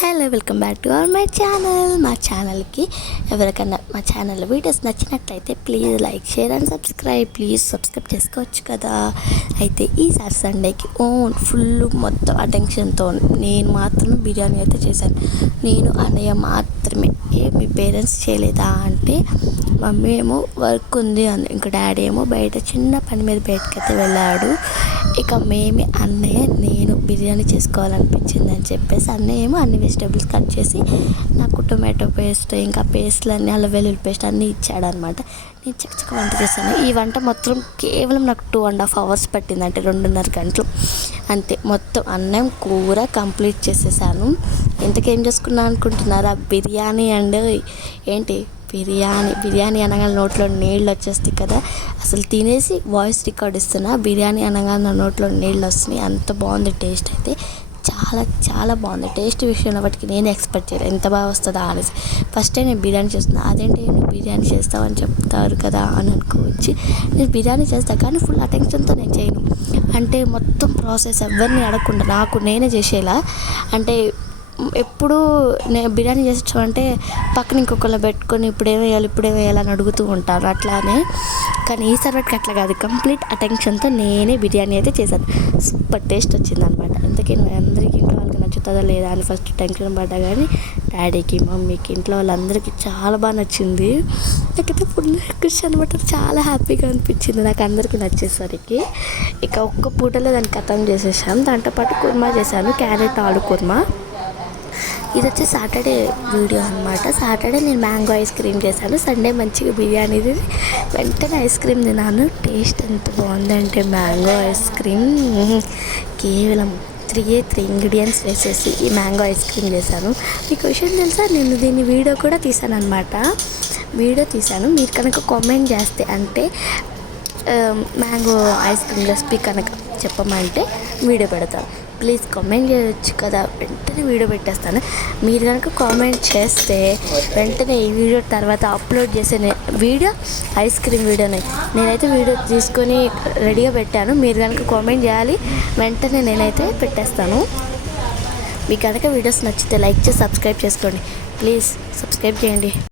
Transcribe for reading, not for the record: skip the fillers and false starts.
Hello, welcome back to our my channel. మా ఛానల్కి ఎవరికైనా మా ఛానల్ వీడియోస్ నచ్చినట్లయితే please like, share and subscribe. Please subscribe చేసుకోవచ్చు కదా. అయితే ఈసారి సండేకి ఫుల్ మొత్తం అటెన్షన్తో నేను మాత్రమే బిర్యానీ అయితే చేశాను. నేను అన్నయ్య మాత్రమే. మీ పేరెంట్స్ చేయలేదా అంటే మమ్మీ ఏమో వర్క్ ఉంది అని, ఇంకా డాడీ ఏమో బయట చిన్న పని మీద బయటకైతే వెళ్ళాడు. ఇక మేమే అన్నయ్య నేను బిర్యానీ చేసుకోవాలనిపించింది అని చెప్పేసి అన్నయ్య ఏమో అన్ని వెజిటేబుల్స్ కట్ చేసి నాకు టొమాటో పేస్ట్, ఇంకా పేస్ట్లు అన్నీ, అల్లం వెల్లుల్లి పేస్ట్ అన్నీ ఇచ్చాడనమాట. నేను చక్కచక్క వంట చేశాను. ఈ వంట మొత్తం కేవలం నాకు 2.5 hours పట్టింది, అంటే 2.5 గంటలు అంతే. మొత్తం అన్నం కూర కంప్లీట్ చేసేసాను. ఇంతకేం చేసుకున్నాను అనుకుంటున్నారా? బిర్యానీ అండ్ ఏంటి బిర్యానీ అనగా నోట్లో నీళ్ళు వచ్చేస్తాయి కదా. అసలు తినేసి వాయిస్ రికార్డ్ ఇస్తున్నా, బిర్యానీ అనగా నా నోట్లో నీళ్ళు వస్తున్నాయి. అంత బాగుంది టేస్ట్ అయితే. చాలా చాలా బాగుంది టేస్ట్ విషయంలో. బట్టి నేను ఎక్స్పెక్ట్ చేయలేదు ఎంత బాగా వస్తుందా అనేసి. ఫస్ట్ టైం నేను బిర్యానీ చేస్తున్నా, అదేంటి నువ్వు బిర్యానీ చేస్తావని చెప్తారు కదా అని అనుకోవచ్చు. నేను బిర్యానీ చేస్తాను కానీ ఫుల్ అటెన్షన్తో నేను చేయను. అంటే మొత్తం ప్రాసెస్ ఎవరిని అడగకుండా నాకు నేనే చేసేలా. అంటే ఎప్పుడు నేను బిర్యానీ చేసామంటే పక్కన ఇంకొకళ్ళని పెట్టుకొని ఇప్పుడేం వేయాలి అని అడుగుతూ ఉంటారు అట్లానే. కానీ ఈ సర్వట్కి అట్లా కాదు, కంప్లీట్ అటెన్షన్తో నేనే బిర్యానీ అయితే చేశాను. సూపర్ టేస్ట్ వచ్చిందనమాట. అందుకే అందరికీ ఇంట్లో వాళ్ళకి నచ్చుతుందా లేదా అని ఫస్ట్ టెన్షన్ పడ్డా, కానీ డాడీకి, మమ్మీకి, ఇంట్లో వాళ్ళందరికీ చాలా బాగా నచ్చింది. నాకైతే ఫుల్ ఖుషి అనమాట. చాలా హ్యాపీగా అనిపించింది నాకు అందరికీ నచ్చేసరికి. ఇక ఒక్క పూటలో దాన్ని ఖతం చేసేసాను. దాంతోపాటు కుర్మా చేశాను, క్యారెట్ ఆలు కుర్మా. ఇది వచ్చి సాటర్డే వీడియో అనమాట. సాటర్డే నేను మ్యాంగో ఐస్ క్రీమ్ చేశాను, సండే మంచిగా బిర్యానీ వెంటనే ఐస్ క్రీమ్ తిన్నాను. టేస్ట్ ఎంత బాగుందంటే మ్యాంగో ఐస్ క్రీమ్ కేవలం 3 ఇంగ్రీడియంట్స్ వేసేసి ఈ మ్యాంగో ఐస్ క్రీమ్ చేశాను. మీకు విషయం తెలుసా, నేను దీన్ని వీడియో కూడా తీశాను అనమాట. మీరు కనుక కామెంట్ చేస్తే, అంటే మ్యాంగో ఐస్ క్రీమ్ రెసిపీ కనుక చెప్పమంటే వీడియో పెడతాను. ప్లీజ్ కామెంట్ చేయొచ్చు కదా, వెంటనే వీడియో పెట్టేస్తాను. మీరు కనుక కామెంట్ చేస్తే వెంటనే ఈ వీడియో తర్వాత అప్లోడ్ చేసే వీడియో ఐస్ క్రీమ్ వీడియోని నేనైతే వీడియో తీసుకొని రెడీగా పెట్టాను. మీరు కనుక కామెంట్ చేయాలి, వెంటనే నేనైతే పెట్టేస్తాను. మీకు కనుక వీడియోస్ నచ్చితే లైక్ చేసి సబ్స్క్రైబ్ చేసుకోండి. ప్లీజ్ సబ్స్క్రైబ్ చేయండి.